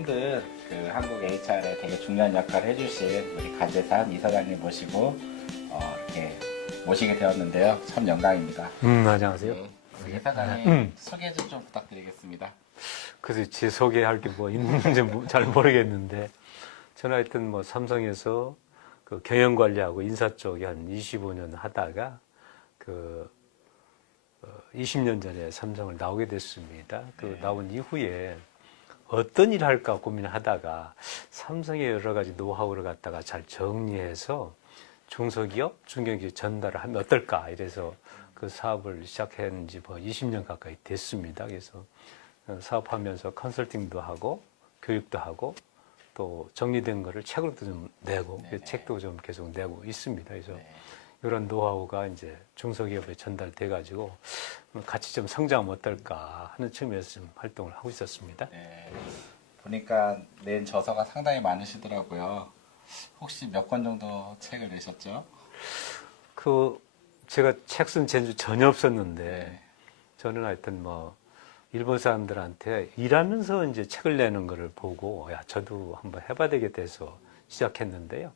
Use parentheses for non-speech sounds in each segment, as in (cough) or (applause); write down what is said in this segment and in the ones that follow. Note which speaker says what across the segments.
Speaker 1: 힘든 그 한국 HR에 되게 중요한 역할을 해주신 우리 가재산 이사장님 모시고 어, 이렇게 모시게 되었는데요. 참 영광입니다.
Speaker 2: 음, 안녕하세요.
Speaker 1: 네, 우리 이사장님
Speaker 2: 음.
Speaker 1: 소개 좀, 좀 부탁드리겠습니다.
Speaker 2: 그래서 제 소개할 게 뭐 있는지 뭐잘 모르겠는데 저는 하여튼 뭐 삼성에서 그 경영 관리하고 인사 쪽에 한 25년 하다가 그 어, 20년 전에 삼성을 나오게 됐습니다. 그
Speaker 1: 네.
Speaker 2: 나온 이후에 어떤 일을 할까 고민을 하다가 삼성의 여러 가지 노하우를 갖다가 잘 정리해서 중소기업, 중견기업 전달을 하면 어떨까 이래서 그 사업을 시작한 지뭐 20년 가까이 됐습니다. 그래서 어, 사업하면서 컨설팅도 하고 교육도 하고 또 정리된 거를 책으로도 좀 내고 그
Speaker 1: 네네.
Speaker 2: 책도 좀 계속 내고 있습니다. 그래서
Speaker 1: 네.
Speaker 2: 이런 노하우가 이제 중소기업에 전달돼 가지고 같이 좀 성장하면 어떨까 하는 측면에서 좀 활동을 하고 있었습니다.
Speaker 1: 네. 보니까 낸 저서가 상당히 많으시더라고요. 혹시 몇 권 정도 책을 내셨죠?
Speaker 2: 그 제가 책 쓴 재주 전혀 없었는데
Speaker 1: 네.
Speaker 2: 저는 하여튼 뭐 일본 사람들한테 일하면서 이제 책을 내는 거를 보고 야 저도 한번 해봐야 되겠다 해서 시작했는데요.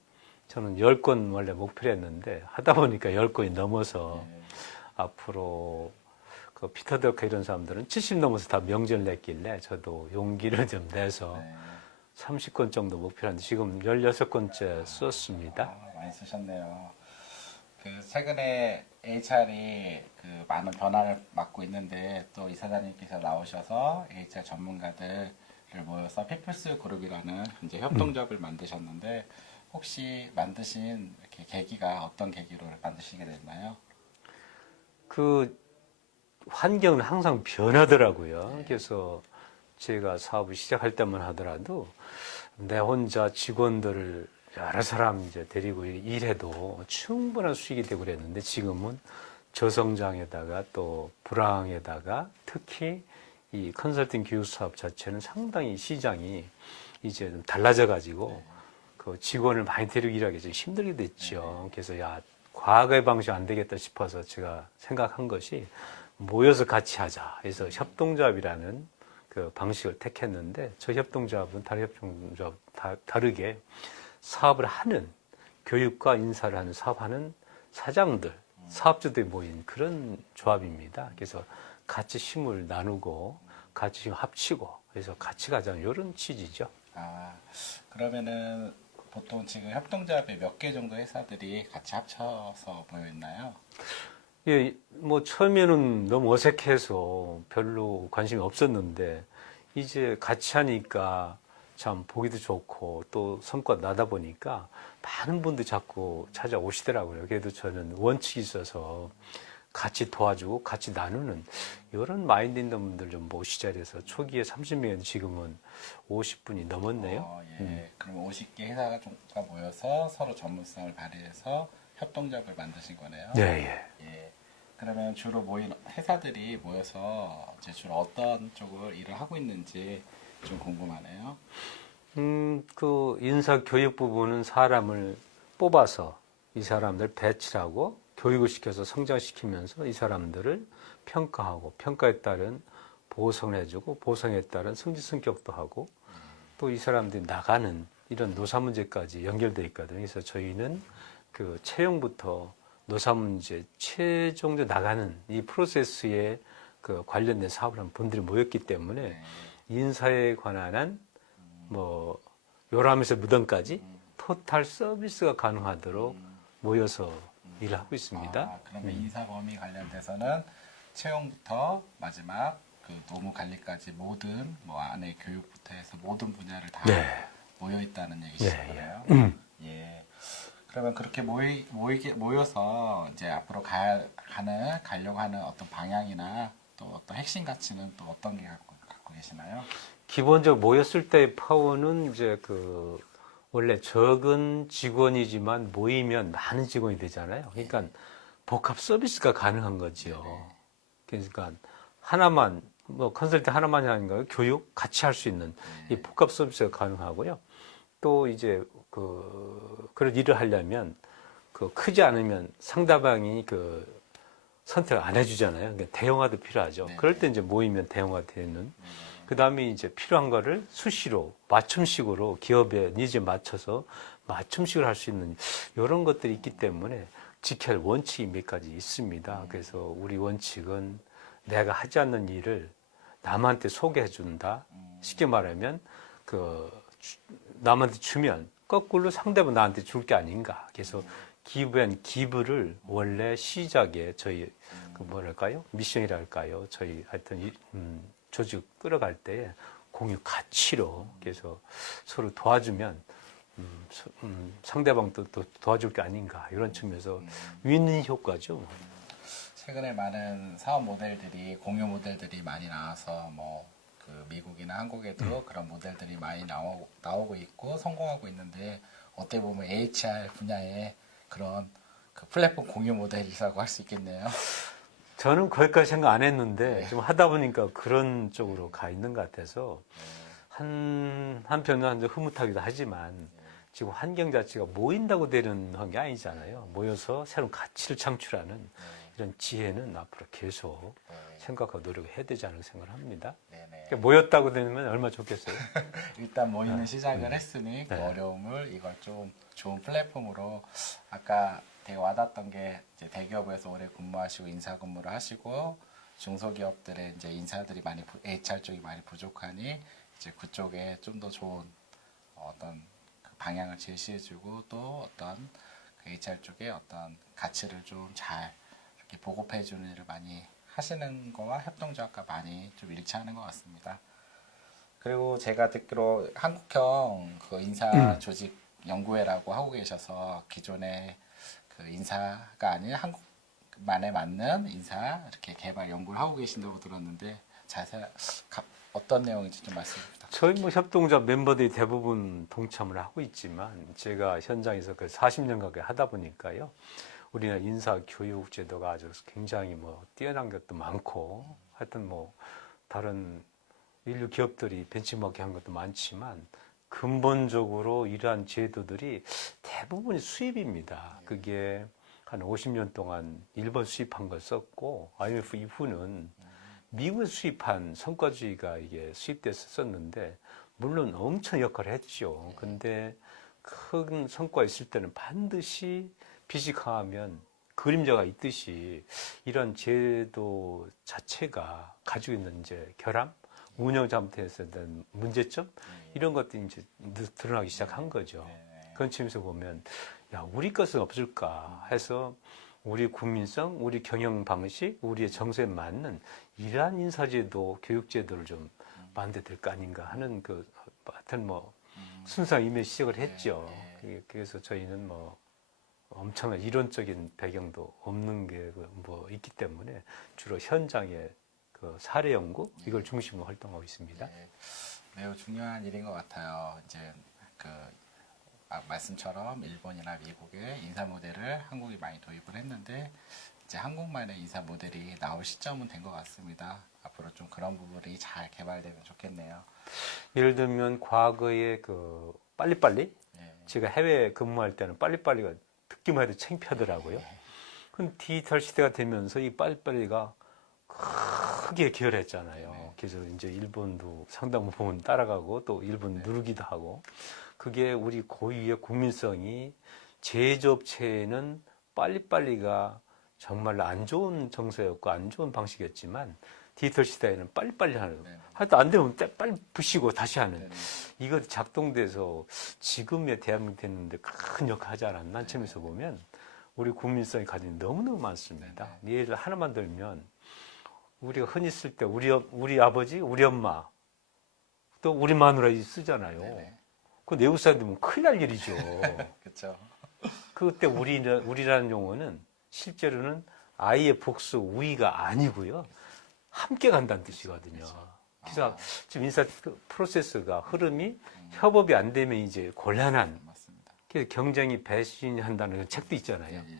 Speaker 2: 저는 열권 원래 목표로 했는데 하다 보니까 열 권이 넘어서
Speaker 1: 네.
Speaker 2: 앞으로 그 피터 더커 이런 사람들은 70 넘어서 다 명절 냈길래 저도 용기를 좀 내서
Speaker 1: 네.
Speaker 2: 30권 정도 목표로 하는데 지금 16권째 썼습니다.
Speaker 1: 아, 많이 쓰셨네요. 그 최근에 HR이 그 많은 변화를 맞고 있는데 또 이사장님께서 나오셔서 HR 전문가들을 모여서 피플스 그룹이라는 이제 협동조합을 만드셨는데 혹시 만드신 이렇게 계기가 어떤 계기로 만드시게 됐나요?
Speaker 2: 그 환경은 항상 변하더라고요. 그래서 제가 사업을 시작할 때만 하더라도 내 혼자 직원들을 여러 사람 이제 데리고 일해도 충분한 수익이 되고 그랬는데 지금은 저성장에다가 또 불황에다가 특히 이 컨설팅 교육 사업 자체는 상당히 시장이 이제 좀 달라져 가지고 그 직원을 많이 데리고 일하기 좀 힘들게 됐죠. 그래서 야 과거의 방식 안 되겠다 싶어서 제가 생각한 것이 모여서 같이 하자. 그래서 협동조합이라는 그 방식을 택했는데 저 협동조합은 다른 협동조합 다, 다르게 사업을 하는 교육과 인사를 하는 사업하는 사장들, 사업주들이 모인 그런 조합입니다. 그래서 같이 힘을 나누고 같이 힘 합치고 그래서 같이 가자는 이런 취지죠.
Speaker 1: 아 그러면은 보통 지금 협동조합에 몇 개 정도 회사들이 같이 합쳐서 모여 있나요?
Speaker 2: 예, 뭐 처음에는 너무 어색해서 별로 관심이 없었는데 이제 같이 하니까 참 보기도 좋고 또 성과 나다 보니까 많은 분들이 자꾸 찾아오시더라고요. 그래도 저는 원칙이 있어서 같이 도와주고 같이 나누는 이런 마인드 있는 분들 좀 모시자 그래서 초기에 30명인데 지금은 50분이 넘었네요.
Speaker 1: 어, 예. 그럼 50개 회사가 좀 모여서 서로 전문성을 발휘해서 협동조합을 만드신 거네요.
Speaker 2: 네, 예.
Speaker 1: 예. 그러면 주로 모인 회사들이 모여서 이제 주로 어떤 쪽을 일을 하고 있는지 좀 궁금하네요.
Speaker 2: 음, 그 인사 교육 부분은 사람을 뽑아서 이 사람들 배치하고 교육을 시켜서 성장시키면서 이 사람들을 평가하고 평가에 따른 보상을 해주고 보상에 따른 성지 성격도 하고 또 이 사람들이 나가는 이런 노사 문제까지 연결돼 있거든요. 그래서 저희는 그 채용부터 노사 문제 최종적으로 나가는 이 프로세스에 그 관련된 사업을 한 분들이 모였기 때문에
Speaker 1: 네.
Speaker 2: 인사에 관한 한뭐 요람에서 무덤까지 토탈 서비스가 가능하도록 모여서 일을 하고 있습니다.
Speaker 1: 아, 그러면 인사 범위 관련돼서는 채용부터 마지막 그 노무 관리까지 모든 뭐 안에 교육부터 해서 모든 분야를 다
Speaker 2: 네.
Speaker 1: 모여 있다는 얘기신
Speaker 2: 네,
Speaker 1: 거예요.
Speaker 2: 음.
Speaker 1: 예. 그러면 그렇게 모이, 모이게, 모여서 이제 앞으로 가, 가는, 가려고 하는 어떤 방향이나 또 어떤 핵심 가치는 또 어떤 게 갖고, 갖고 계시나요?
Speaker 2: 기본적으로 모였을 때의 파워는 이제 그 원래 적은 직원이지만 모이면 많은 직원이 되잖아요. 그러니까 복합 서비스가 가능한 거지요. 그러니까 하나만 뭐 컨설팅 하나만이 아닌가요? 교육 같이 할 수 있는 이 복합 서비스가 가능하고요. 또 이제 그 그런 일을 하려면 그 크지 않으면 상대방이 그 선택을 안 해주잖아요. 그러니까 대형화도 필요하죠.
Speaker 1: 네.
Speaker 2: 그럴 때 이제 모이면 대형화 되는 그 다음에 이제 필요한 거를 수시로 맞춤식으로 기업의 니즈에 맞춰서 맞춤식으로 할 수 있는 이런 것들이 있기 때문에 지켜야 할 원칙이 몇 가지 있습니다. 그래서 우리 원칙은 내가 하지 않는 일을 남한테 소개해 준다. 쉽게 말하면 그 주- 남한테 주면 거꾸로 상대방 나한테 줄 게 아닌가. 그래서 기부한 기부를 원래 시작에 저희 그 뭐랄까요 미션이랄까요 저희 하여튼 이, 음, 조직 끌어갈 때 공유 가치로 그래서 서로 도와주면 음, 서- 음, 상대방도 또 도와줄 게 아닌가 이런 측면에서 윈윈 효과죠.
Speaker 1: 최근에 많은 사업 모델들이 공유 모델들이 많이 나와서 뭐 그 미국이나 한국에도 그런 모델들이 많이 나오, 나오고 있고 성공하고 있는데 어떻게 보면 HR 분야의 그런 그 플랫폼 공유 모델이라고 할 수 있겠네요.
Speaker 2: 저는 거기까지 생각 안 했는데 좀 하다 보니까 그런 쪽으로 가 있는 것 같아서 한좀 흐뭇하기도 하지만 지금 환경 자체가 모인다고 되는 게 아니잖아요. 모여서 새로운 가치를 창출하는 이런 지혜는 앞으로 계속
Speaker 1: 네,
Speaker 2: 생각하고 노력해야 되지 않을까 생각을 합니다.
Speaker 1: 네네.
Speaker 2: 그러니까 모였다고 되면 얼마나 좋겠어요. (laughs)
Speaker 1: 일단 모이는 시작을 했으니 그
Speaker 2: 네.
Speaker 1: 어려움을 이걸 좀 좋은 플랫폼으로 아까 되게 와닿았던 게 이제 대기업에서 오래 근무하시고 인사 근무를 하시고 중소기업들의 이제 인사들이 많이 부- HR 쪽이 많이 부족하니 이제 그쪽에 좀 더 좋은 어떤 그 방향을 제시해주고 또 어떤 그 HR 쪽에 어떤 가치를 좀 잘 이렇게 보급해주는 일을 많이 하시는 거와 협동조합과 많이 좀 일치하는 것 같습니다. 그리고 제가 듣기로 한국형 그 인사
Speaker 2: 음.
Speaker 1: 조직 연구회라고 하고 계셔서 기존의 그 인사가 아닌 한국만에 맞는 인사 이렇게 개발 연구를 하고 계신다고 들었는데 자세 가- 어떤 내용인지 좀 말씀 부탁드립니다.
Speaker 2: 저희 뭐 협동조합 멤버들이 대부분 동참을 하고 있지만 제가 현장에서 그 40년 가까이 하다 보니까요. 우리나라 인사 교육 제도가 아주 굉장히 뭐 뛰어난 것도 많고 하여튼 뭐 다른 인류 기업들이 벤치마킹 한 것도 많지만 근본적으로 이러한 제도들이 대부분이 수입입니다. 그게 한 50년 동안 일본 수입한 걸 썼고 IMF 이후는 미국에 수입한 성과주의가 이게 수입돼서 썼는데 물론 엄청 역할을 했죠. 근데 큰 성과 있을 때는 반드시 빚이 강하면 그림자가 있듯이 이런 제도 자체가 가지고 있는 이제 결함, 운영 된 문제점 이런 것들이 이제 드러나기 시작한 거죠.
Speaker 1: 네.
Speaker 2: 그런 측면에서 보면 야 우리 것은 없을까 해서 우리 국민성, 우리 경영 방식, 우리의 정서에 맞는 이러한 인사제도, 교육제도를 좀 만들어야 될 거 아닌가 하는 그 하여튼 뭐 순수한 의미의 시작을 했죠.
Speaker 1: 네.
Speaker 2: 그게- 그래서 저희는 뭐 엄청난 이론적인 배경도 없는 게 뭐 있기 때문에 주로 현장의 그 사례 연구 이걸 중심으로 활동하고 있습니다.
Speaker 1: 네, 매우 중요한 일인 것 같아요. 이제 그 아, 말씀처럼 일본이나 미국의 인사 모델을 한국이 많이 도입을 했는데 이제 한국만의 인사 모델이 나올 시점은 된 것 같습니다. 앞으로 좀 그런 부분이 잘 개발되면 좋겠네요.
Speaker 2: 예를 들면 과거에 그 빨리빨리
Speaker 1: 네.
Speaker 2: 제가 해외 근무할 때는 빨리빨리가 듣기만 해도 창피하더라고요. 근데 디지털 시대가 되면서 이 빨리빨리가 크게 기여했잖아요.
Speaker 1: 네.
Speaker 2: 그래서 이제 일본도 상당 부분 따라가고 또 일본 누르기도 하고 그게 우리 고유의 국민성이 제조업체에는 빨리빨리가 정말 안 좋은 정서였고 안 좋은 방식이었지만 디지털 시대에는 빨리빨리 하는
Speaker 1: 네.
Speaker 2: 하여튼 안 되면 때- 빨리 부시고 다시 하는
Speaker 1: 네.
Speaker 2: 이거 작동돼서 지금의 대한민국 됐는데 큰 역할 하지 않았나 한 점에서 보면 우리 국민성이 가진 너무너무 많습니다. 예를 하나만 들면 우리가 흔히 쓸 때 우리, 어- 우리 아버지, 우리 엄마 또 우리 마누라 이 쓰잖아요.
Speaker 1: 네네.
Speaker 2: 그 내국 사람들 보면 큰일 날 일이죠. (laughs)
Speaker 1: 그렇죠.
Speaker 2: 그때 우리, 우리라는 용어는 실제로는 아이의 복수, 우위가 아니고요. 함께 간다는 뜻이거든요. 그래서
Speaker 1: 아.
Speaker 2: 지금 인사 그 프로세스가 흐름이 협업이 안 되면 이제 곤란한
Speaker 1: 맞습니다.
Speaker 2: 그래서 경쟁이 배신한다는 책도 있잖아요.
Speaker 1: 예, 예.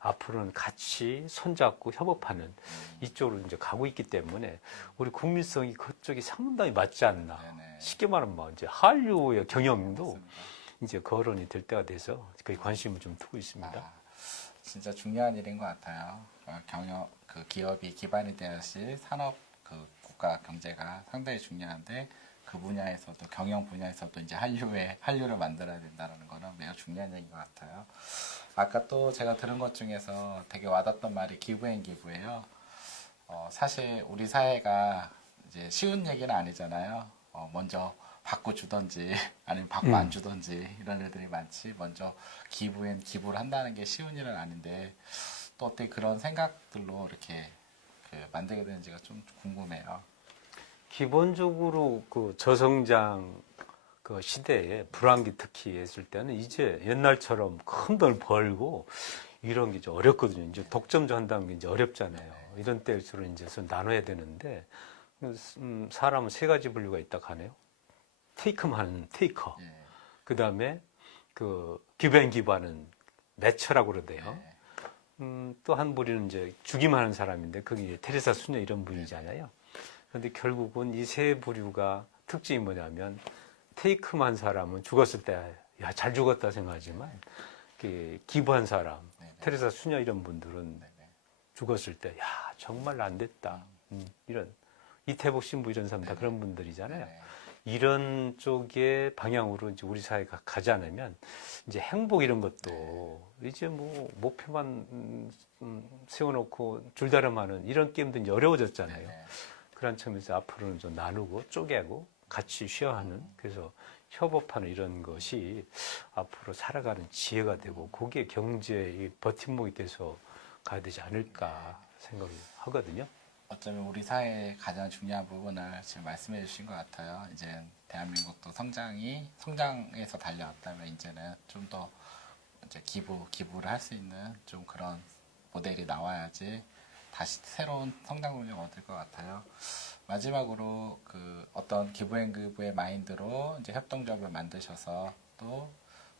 Speaker 2: 앞으로는 같이 손잡고 협업하는 이쪽으로 이제 가고 있기 때문에 우리 국민성이 그쪽이 상당히 맞지 않나.
Speaker 1: 네네.
Speaker 2: 쉽게 말하면 뭐 이제 한류의 경영도
Speaker 1: 맞습니다.
Speaker 2: 이제 거론이 될 때가 돼서 거기 관심을 좀 두고 있습니다.
Speaker 1: 아, 진짜 중요한 일인 것 같아요. 어, 경영 그 기업이 기반이 되어야지 산업 그 국- 산업과 경제가 상당히 중요한데 그 분야에서도 경영 분야에서도 이제 한류에 한류를 만들어야 된다는 거는 매우 중요한 얘기인 것 같아요. 아까 또 제가 들은 것 중에서 되게 와닿던 말이 기부앤 기부예요. 어, 사실 우리 사회가 이제 쉬운 얘기는 아니잖아요. 어, 먼저 받고 주던지 (laughs) 아니면 받고
Speaker 2: 음.
Speaker 1: 안 주던지 이런 일들이 많지. 먼저 기부엔 기부를 한다는 게 쉬운 일은 아닌데 또 어떻게 그런 생각들로 이렇게 그 만들게 되는지가 좀 궁금해요.
Speaker 2: 기본적으로 그 저성장 그 시대에 불황기 특히 했을 때는 이제 옛날처럼 큰 돈 벌고 이런 게 이제 어렵거든요. 이제 독점주 한다는 게 이제 어렵잖아요. 이런 때일수록 이제 좀 나눠야 되는데 음, 사람은 세 가지 분류가 있다 하네요. 테이크만 테이커.
Speaker 1: 예.
Speaker 2: 그 다음에 그 기부앤 기부하는 매처라고 그러대요.
Speaker 1: 예.
Speaker 2: 음, 또 한 부류는 이제 주기만 하는 사람인데 그게 이제 테레사 수녀 이런 분이잖아요. 그런데 결국은 이 세 부류가 특징이 뭐냐면 테이크만 한 사람은 죽었을 때 야 잘 죽었다 생각하지만 그 기부한 사람
Speaker 1: 네네.
Speaker 2: 테레사 수녀 이런 분들은
Speaker 1: 네네.
Speaker 2: 죽었을 때 야 정말 안 됐다 음, 이런 이태복 신부 이런 사람 다 그런 분들이잖아요. 이런 쪽의 방향으로 이제 우리 사회가 가지 않으면 이제 행복 이런 것도 이제 뭐 목표만 음, 음, 세워놓고 줄다름하는 이런 게임도 이제 어려워졌잖아요. 그런 점에서 앞으로는 좀 나누고 쪼개고 같이 쉬어하는 그래서 협업하는 이런 것이 앞으로 살아가는 지혜가 되고 그게 경제의 버팀목이 돼서 가야 되지 않을까 생각을 하거든요.
Speaker 1: 어쩌면 우리 사회의 가장 중요한 부분을 지금 말씀해 주신 것 같아요. 이제 대한민국도 성장이 성장에서 달려왔다면 이제는 좀 더 이제 기부 기부를 할 수 있는 좀 그런 모델이 나와야지 다시 새로운 성장 동력을 얻을 것 같아요. 마지막으로 그 어떤 기부앤기부의 마인드로 이제 협동조합을 만드셔서 또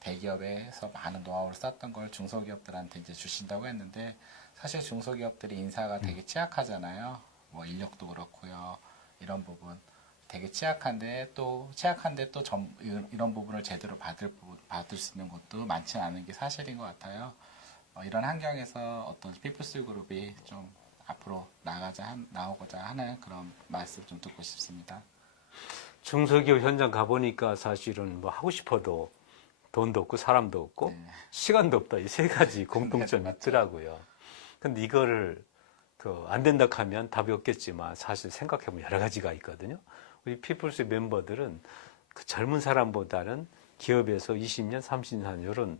Speaker 1: 대기업에서 많은 노하우를 쌓았던 걸 중소기업들한테 이제 주신다고 했는데 사실 중소기업들이 인사가 되게 취약하잖아요. 뭐 인력도 그렇고요. 이런 부분 되게 취약한데 또 취약한데 또 점, 이- 이런 부분을 제대로 받을 부- 받을 수 있는 곳도 많지 않은 게 사실인 것 같아요. 어, 이런 환경에서 어떤 피플스 그룹이 좀 앞으로 나가자 한- 나오고자 하는 그런 말씀 좀 듣고 싶습니다.
Speaker 2: 중소기업 현장 가보니까 사실은 뭐 하고 싶어도 돈도 없고 사람도 없고
Speaker 1: 네.
Speaker 2: 시간도 없다 이 세 가지 (laughs) 공통점이
Speaker 1: 맞죠.
Speaker 2: 있더라고요. 근데 이거를 그 안 된다 하면 답이 없겠지만 사실 생각해보면 여러 가지가 있거든요. 우리 피플스 멤버들은 그 젊은 사람보다는 기업에서 20년, 30년 이런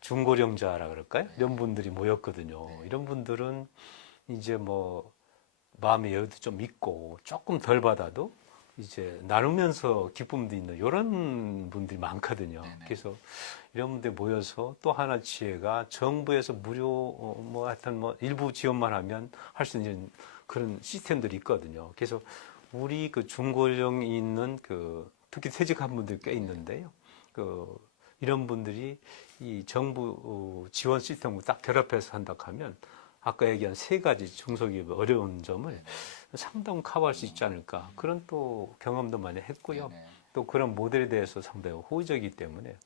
Speaker 2: 중고령자라 그럴까요? 이런 분들이 모였거든요. 이런 분들은 이제 뭐 마음의 여유도 좀 있고 조금 덜 받아도 이제 나누면서 기쁨도 있는 이런 분들이 많거든요.
Speaker 1: 네네.
Speaker 2: 그래서 이런 분들 모여서 또 하나 지혜가 정부에서 무료 어, 뭐 하여튼 뭐 일부 지원만 하면 할 수 있는 그런 시스템들이 있거든요. 그래서 우리 그 중고령이 있는 그 특히 퇴직한 분들 꽤 있는데요. 그 이런 분들이 이 정부 어, 지원 시스템을 딱 결합해서 한다 하면 아까 얘기한 세 가지 중소기업의 어려운 점을 상당 커버할 수 있지 않을까 그런 또 경험도 많이 했고요.
Speaker 1: 네네.
Speaker 2: 또 그런 모델에 대해서 상당히 호의적이기 때문에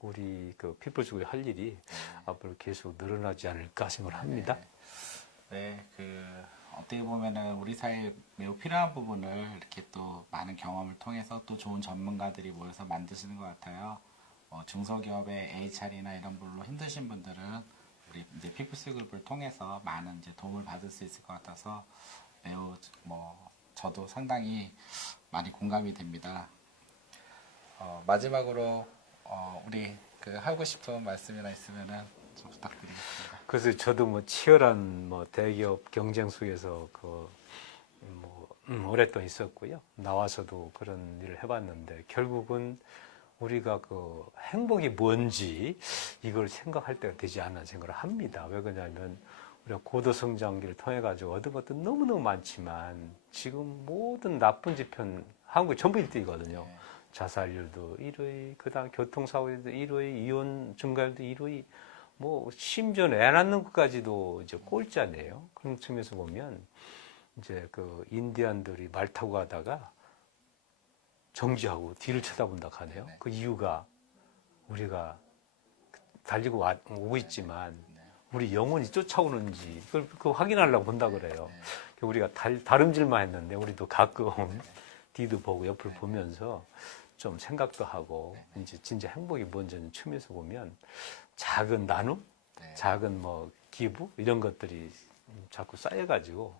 Speaker 2: 우리 그 피플스국이 할 일이 앞으로 계속 늘어나지 않을까 생각을 합니다.
Speaker 1: 네, 그 어떻게 보면은 우리 사회에 매우 필요한 부분을 이렇게 또 많은 경험을 통해서 또 좋은 전문가들이 모여서 만드시는 것 같아요. 어, 중소기업의 HR이나 이런 분로 힘드신 분들은 우리 이제 피플스 그룹을 통해서 많은 이제 도움을 받을 수 있을 것 같아서 매우 뭐 저도 상당히 많이 공감이 됩니다. 어, 마지막으로 어, 우리 그 하고 싶은 말씀이나 있으면은 좀 부탁드리겠습니다.
Speaker 2: 그래서 저도 뭐 치열한 뭐 대기업 경쟁 속에서 그뭐 음, 오랫동안 있었고요. 나와서도 그런 일을 해봤는데 결국은 우리가 그 행복이 뭔지 이걸 생각할 때가 되지 않나 생각을 합니다. 왜 그러냐면 우리가 고도 성장기를 통해 가지고 얻은 것도 너무너무 많지만 지금 모든 나쁜 지편 한국 전부 1등이거든요.
Speaker 1: 네.
Speaker 2: 자살률도 1위, 그다음 교통사고도 1위, 이혼 증가율도 1위, 뭐 심지어 애 낳는 것까지도 이제 꼴찌네요. 그런 측면에서 보면 이제 그 인디안들이 말 타고 가다가 정지하고 뒤를 쳐다본다 하네요.
Speaker 1: 네네.
Speaker 2: 그 이유가 우리가 달리고 와- 오고 있지만
Speaker 1: 네.
Speaker 2: 우리 영혼이 쫓아오는지 그걸 그 확인하려고 본다 그래요.
Speaker 1: 네.
Speaker 2: 그 우리가 달, 다름질만 했는데 우리도 가끔 뒤도 보고 옆을
Speaker 1: 네.
Speaker 2: 보면서 좀 생각도 하고 이제 진짜 행복이 뭔지는 춤에서 보면 작은 나눔,
Speaker 1: 네.
Speaker 2: 작은 뭐 기부 이런 것들이 자꾸 쌓여가지고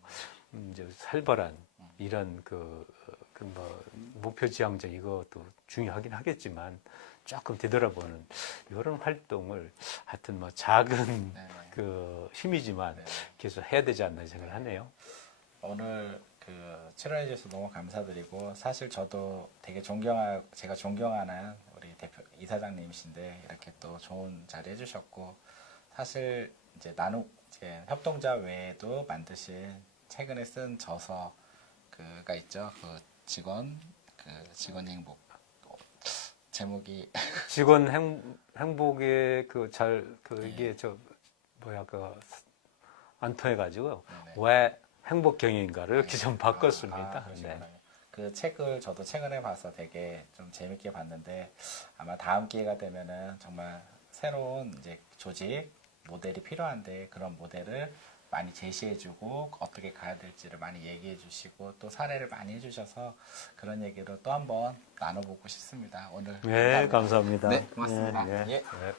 Speaker 2: 음, 이제 살벌한 이런 그, 그 뭐 목표 지향적 이것도 중요하긴 하겠지만 조금 되돌아보는 이런 활동을 하여튼 뭐 작은
Speaker 1: 네.
Speaker 2: 그 힘이지만
Speaker 1: 네.
Speaker 2: 계속 해야 되지 않나 생각을 하네요.
Speaker 1: 오늘 그 출연해 주셔서 너무 감사드리고 사실 저도 되게 존경하 제가 존경하는 우리 대표 이사장님이신데 이렇게 또 좋은 자리 해주셨고 사실 이제 나누 이제 협동자 외에도 만드신 최근에 쓴 저서 그가 있죠 그 직원 그 직원 행복 어, 제목이 (laughs)
Speaker 2: 직원 행, 행복의 그잘
Speaker 1: 네.
Speaker 2: 그 이게 저 뭐야 그안 통해가지고
Speaker 1: 네네.
Speaker 2: 왜 행복 경영인가를 이렇게 좀
Speaker 1: 아,
Speaker 2: 바꿨습니다.
Speaker 1: 그러시구나.
Speaker 2: 네.
Speaker 1: 그 책을 저도 최근에 봐서 되게 좀 재밌게 봤는데 아마 다음 기회가 되면은 정말 새로운 이제 조직 모델이 필요한데 그런 모델을 많이 제시해주고 어떻게 가야 될지를 많이 얘기해주시고 또 사례를 많이 해주셔서 그런 얘기로 또 한번 나눠보고 싶습니다. 오늘
Speaker 2: 네, 감사합니다.
Speaker 1: 네, 고맙습니다.
Speaker 2: 네, 네.
Speaker 1: 예.
Speaker 2: 네.